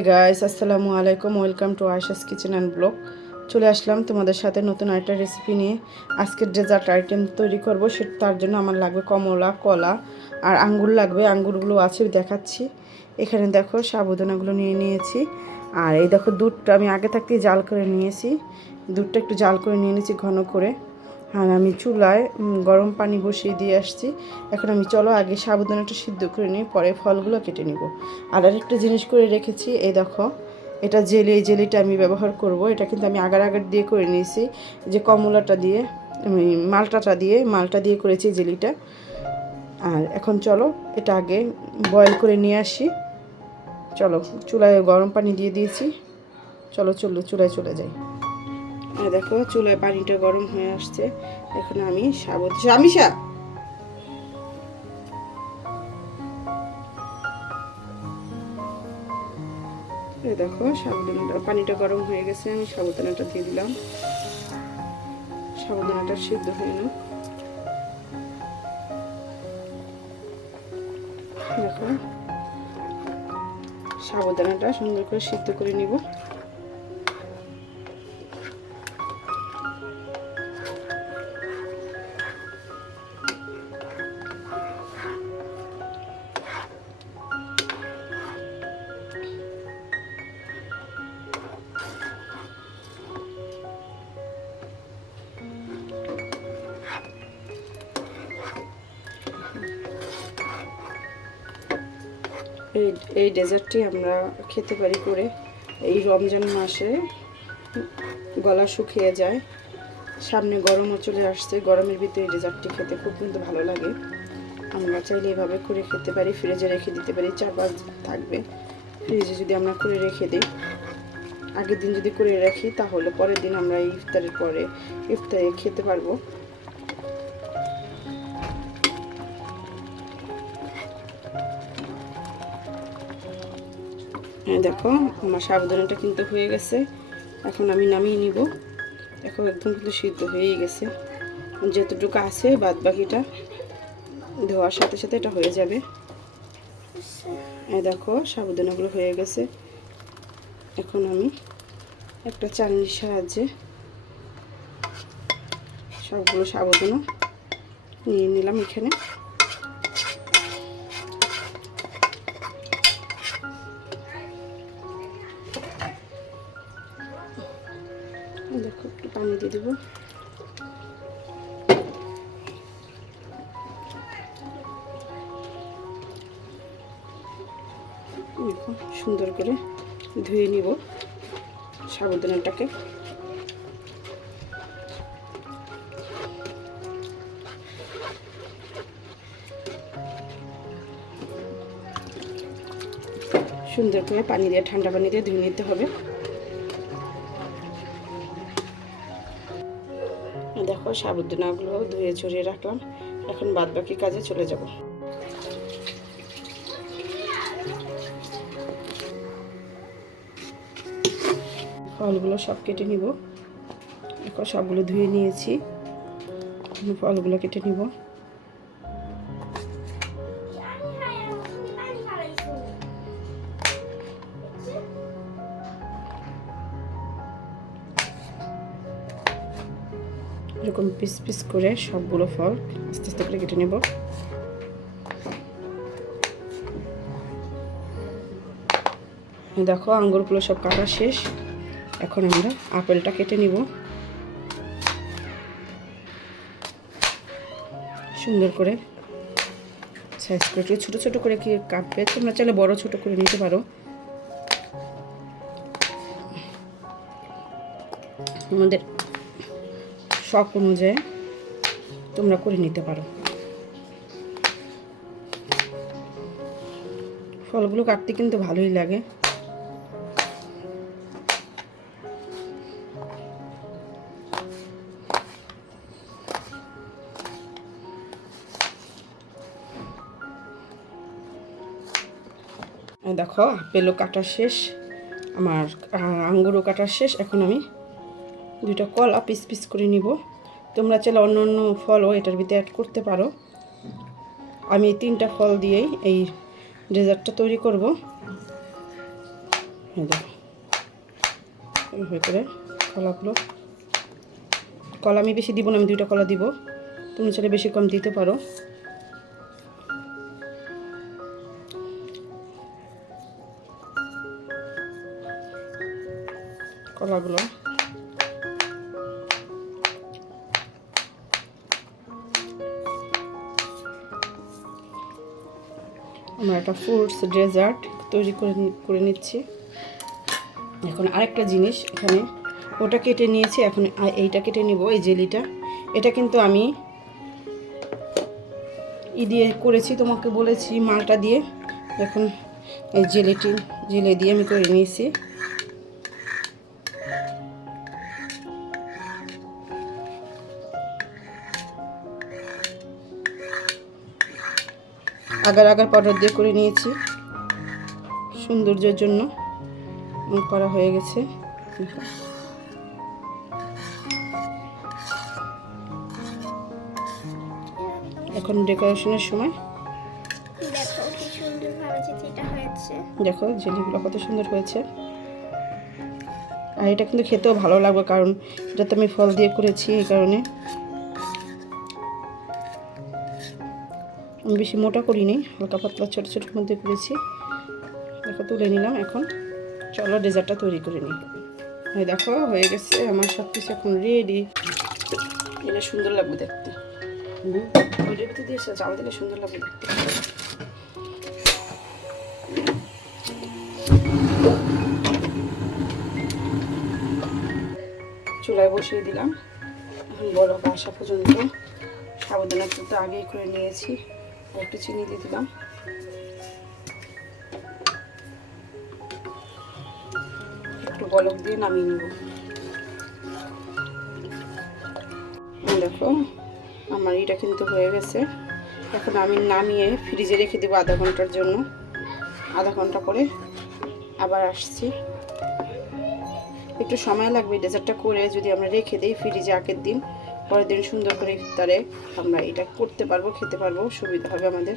Hi guys, আসসালামু আলাইকুম। Welcome to Ayesha's kitchen and blog. চলে আসলাম তোমাদের সাথে নতুন একটা রেসিপি নিয়ে। আজকের ডেজার্ট আইটেম তৈরি করব, তার জন্য আমার লাগবে কমলা, কলা আর আঙ্গুর লাগবে। আঙ্গুরগুলো আছে দেখাচ্ছি। এখানে দেখো সাবুদানাগুলো নিয়ে নিয়েছি। আর এই দেখো দুধটা আমি আগে থাকতেই জাল করে নিয়েছি। দুধটা একটু জাল করে নিয়ে নিয়েছি ঘন করে। আর আমি চুলায় গরম পানি বসিয়ে দিয়ে আসছি। এখন আমি চলো আগে সাবুদানাটা সিদ্ধ করে নিই, পরে ফলগুলো কেটে নিব। আর আরেকটা জিনিস করে রেখেছি, এই দেখো এটা জেলি। এই জেলিটা আমি ব্যবহার করব। এটা কিন্তু আমি আগার দিয়ে করে নিয়েছি, যে কমলাটা দিয়ে আমি মালটা দিয়ে করেছি জেলিটা। আর এখন চলো এটা আগে বয়েল করে নিয়ে আসি। চলো, চুলায় গরম পানি দিয়ে দিয়েছি। চলো চুলায় চলে যাই। দেখো চুলায় পানিটা গরম হয়ে আসছে। এখন আমি দেখো সাবুদানাটা, পানিটা গরম হয়ে গেছে। আমি সাবুদানাটা দিয়ে দিলাম। সাবুদানাটা সিদ্ধ হয়ে না। দেখো সাবুদানাটা সুন্দর করে সিদ্ধ করে নিব। এই ডেজার্টটি আমরা খেতে পারি করে। এই রমজান মাসে গলা শুকিয়ে যায়, সামনে গরমও চলে আসছে। গরমের ভিতরে এই ডেজার্টটি খেতে খুব কিন্তু ভালো লাগে। আমরা চাইলে এভাবে করে খেতে পারি, ফ্রিজে রেখে দিতে পারি। 4-5 দিন থাকবে ফ্রিজে যদি আমরা করে রেখে দিই। আগের দিন যদি করে রাখি তাহলে পরের দিন আমরা ইফতারের পরে ইফতারে খেতে পারবো। দেখো আমার সাবুদানাটা কিন্তু হয়ে গেছে। এখন আমি নামিয়ে নিব। এখন একদম কিন্তু সিদ্ধ হয়েই গেছে। যতটুকু আছে বাদ বাকিটা ধোয়ার সাথে সাথে এটা হয়ে যাবে। দেখো সাবুদানাগুলো হয়ে গেছে। এখন আমি একটা চালনির সাহায্যে সবগুলো সাবুদানা নিয়ে নিলাম। এখানে দেখো একটু পানি দিয়ে দেবো। দেখো সুন্দর করে ধুয়ে নিব সাবুদানাটাকে। সুন্দর করে পানি দিয়ে, ঠান্ডা পানি দিয়ে ধুয়ে নিতে হবে। দেখো সাবুদানাগুলো ধুয়ে ছড়িয়ে রাখলাম। এখন বাদ বাকি কাজে চলে যাব। ফলগুলো সব কেটে নিব। দেখো সবগুলো ধুয়ে নিয়েছি। ফলগুলো কেটে নিব। এরকম পিস পিস করে সবগুলো ফল আস্তে আস্তে করে কেটে নেব। দেখো আঙ্গুরগুলো সব কাটা শেষ। এখন আমরা আপেলটা কেটে নিব। সুন্দর করে সাইজ করে ছোট ছোট করে কি কাটবে, তোমরা চাইলে বড় ছোট করে নিতে পারো। আমাদের শখ অনুযায়ী তোমরা করে নিতে পারো। ফলগুলো কাটতে কিন্তু ভালোই লাগে। দেখো আপেলও কাটা শেষ, আমার আঙ্গুরও কাটা শেষ। এখন আমি দুইটা কলা পিস পিস করে নিব। তোমরা চাইলে অন্য অন্য ফলও এটার ভিতরে অ্যাড করতে পারো। আমি 3টা ফল দিয়েই এই ডেজার্টটা তৈরি করব। এই দেখো এইভাবে করে কলা আমি বেশি দিব না, আমি 2টা কলা দিব, তুমি চাইলে বেশি কম দিতে পারো। কলাগুলো আমরা একটা ফ্রুটস ডেজার্ট তৈরি করে নিচ্ছি। এখন আরেকটা জিনিস, এখানে ওটা কেটে নিয়েছি, এখন এইটা কেটে নিব, এই জেলিটা। এটা কিন্তু আমি দিয়ে করেছি, তোমাকে বলেছি মালটা দিয়ে। এখন এই জেলি দিয়ে আমি করে নিয়েছি। আগার পাউডার দিয়ে করে নিয়েছি, সৌন্দর্যের জন্য করা হয়ে গেছে। এখন ডেকোরেশনের সময় দেখো কি সুন্দর ভাবে যেটা হয়েছে, দেখো জেলিগুলো কত সুন্দর হয়েছে। আর এটা কিন্তু খেতেও ভালো লাগবে, কারণ এটাতে আমি ফল দিয়ে করেছি, এই কারণে আমি বেশি মোটা করিনি, হালকা পাতলা ছোট ছোট মধ্যে করেছি। দেখো তুলে নিলাম। এখন চলো ডেজার্টটা তৈরি করে নিই। এই দেখো হয়ে গেছে আমার সব কিছু, এখন রেডি। এটা সুন্দর লাগবে দেখতে, ওইটার ভিতরে দিয়ে চাল দিলে সুন্দর লাগবে দেখতে। চুলায় বসিয়ে দিলাম, এখন বলক আসা পর্যন্ত সাবধানে একটু আগেই করে নিয়েছি। আর একটু চিনি দিয়ে দিলাম, একটু বলক দিয়ে নামিয়ে নেব। দেখো আমার এটা কিন্তু হয়ে গেছে। এখন আমি নামিয়ে ফ্রিজে রেখে দেবো আধা ঘন্টার জন্য। আধা ঘন্টা পরে আবার আসছি। একটু সময় লাগবে ডেজার্টটা করে যদি আমরা রেখে দিই ফ্রিজে আগের দিন, পরের দিন সুন্দর করে ইফতারে আমরা এটা করতে পারবো, খেতে পারবো, সুবিধা হবে আমাদের।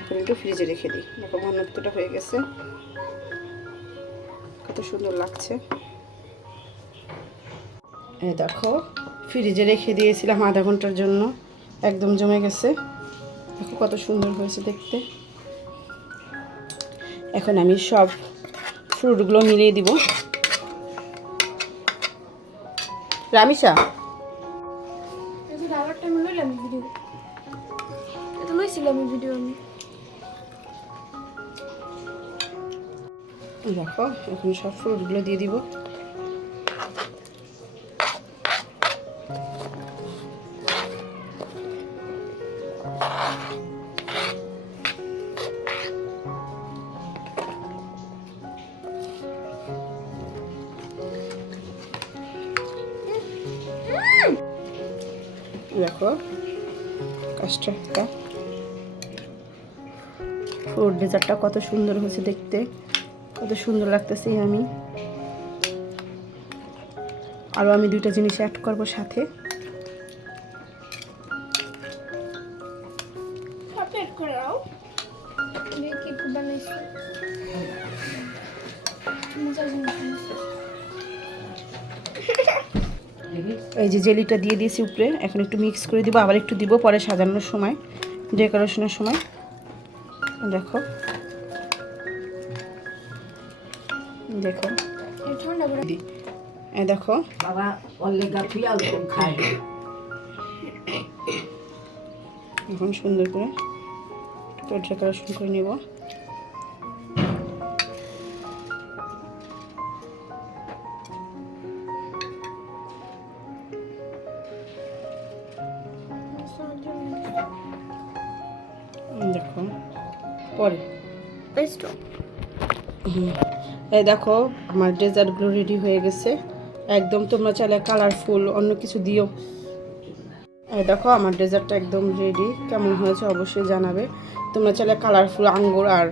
এখন একটু ফ্রিজে রেখে দিই। দেখো ঘনত্বটা হয়ে গেছে, কত সুন্দর লাগছে। এই দেখো ফ্রিজে রেখে দিয়েছিলাম আধা ঘন্টার জন্য, একদম জমে গেছে। দেখো কত সুন্দর হয়েছে দেখতে। এখন আমি সব ফ্রুটগুলো মিলিয়ে দিব। রামিসা দেখো এখন সব ফ্রুটগুলো দিয়ে দিব। দেখো কাস্টার্ডটা, ফ্রুট ডেজার্টটা কত সুন্দর হয়েছে দেখতে, কত সুন্দর লাগতেছে। আমি আরও 2টা জিনিস অ্যাড করব সাথে। এই যে জেলিটা দিয়ে দিয়েছি উপরে, এখন একটু মিক্স করে দিব, আবার একটু দিব পরে সাজানোর সময়, ডেকোরেশনের সময়। দেখো দেখো দেখো এখন সুন্দর করে ডেকোরেশন করে নিব। দেখো পরে এই দেখো আমার ডেজার্টগুলো রেডি হয়ে গেছে একদম। তোমরা চাইলে কালারফুল অন্য কিছু দিও। এই দেখো আমার ডেজার্টটা একদম রেডি। কেমন হয়েছে অবশ্যই জানাবে। তোমরা চাইলে কালারফুল আঙ্গুর আর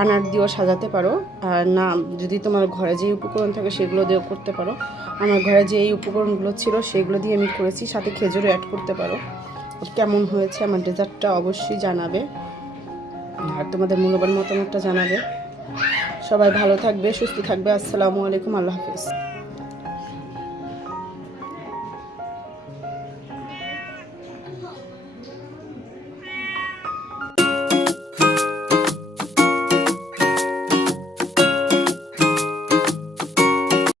আনার দিয়েও সাজাতে পারো, আর না যদি তোমার ঘরে যে উপকরণ থাকে সেগুলো দিয়েও করতে পারো। আমার ঘরে যে এই উপকরণগুলো ছিল সেগুলো দিয়ে আমি করেছি, সাথে খেজুরও অ্যাড করতে পারো। কেমন হয়েছে আমার ডেজার্টটা অবশ্যই জানাবে, আর তোমাদের মূল্যবান মতামতটা জানাবে। সবাই ভালো থাকবে, সুস্থ থাকবে। আসসালামু আলাইকুম, আল্লাহ হাফিজ।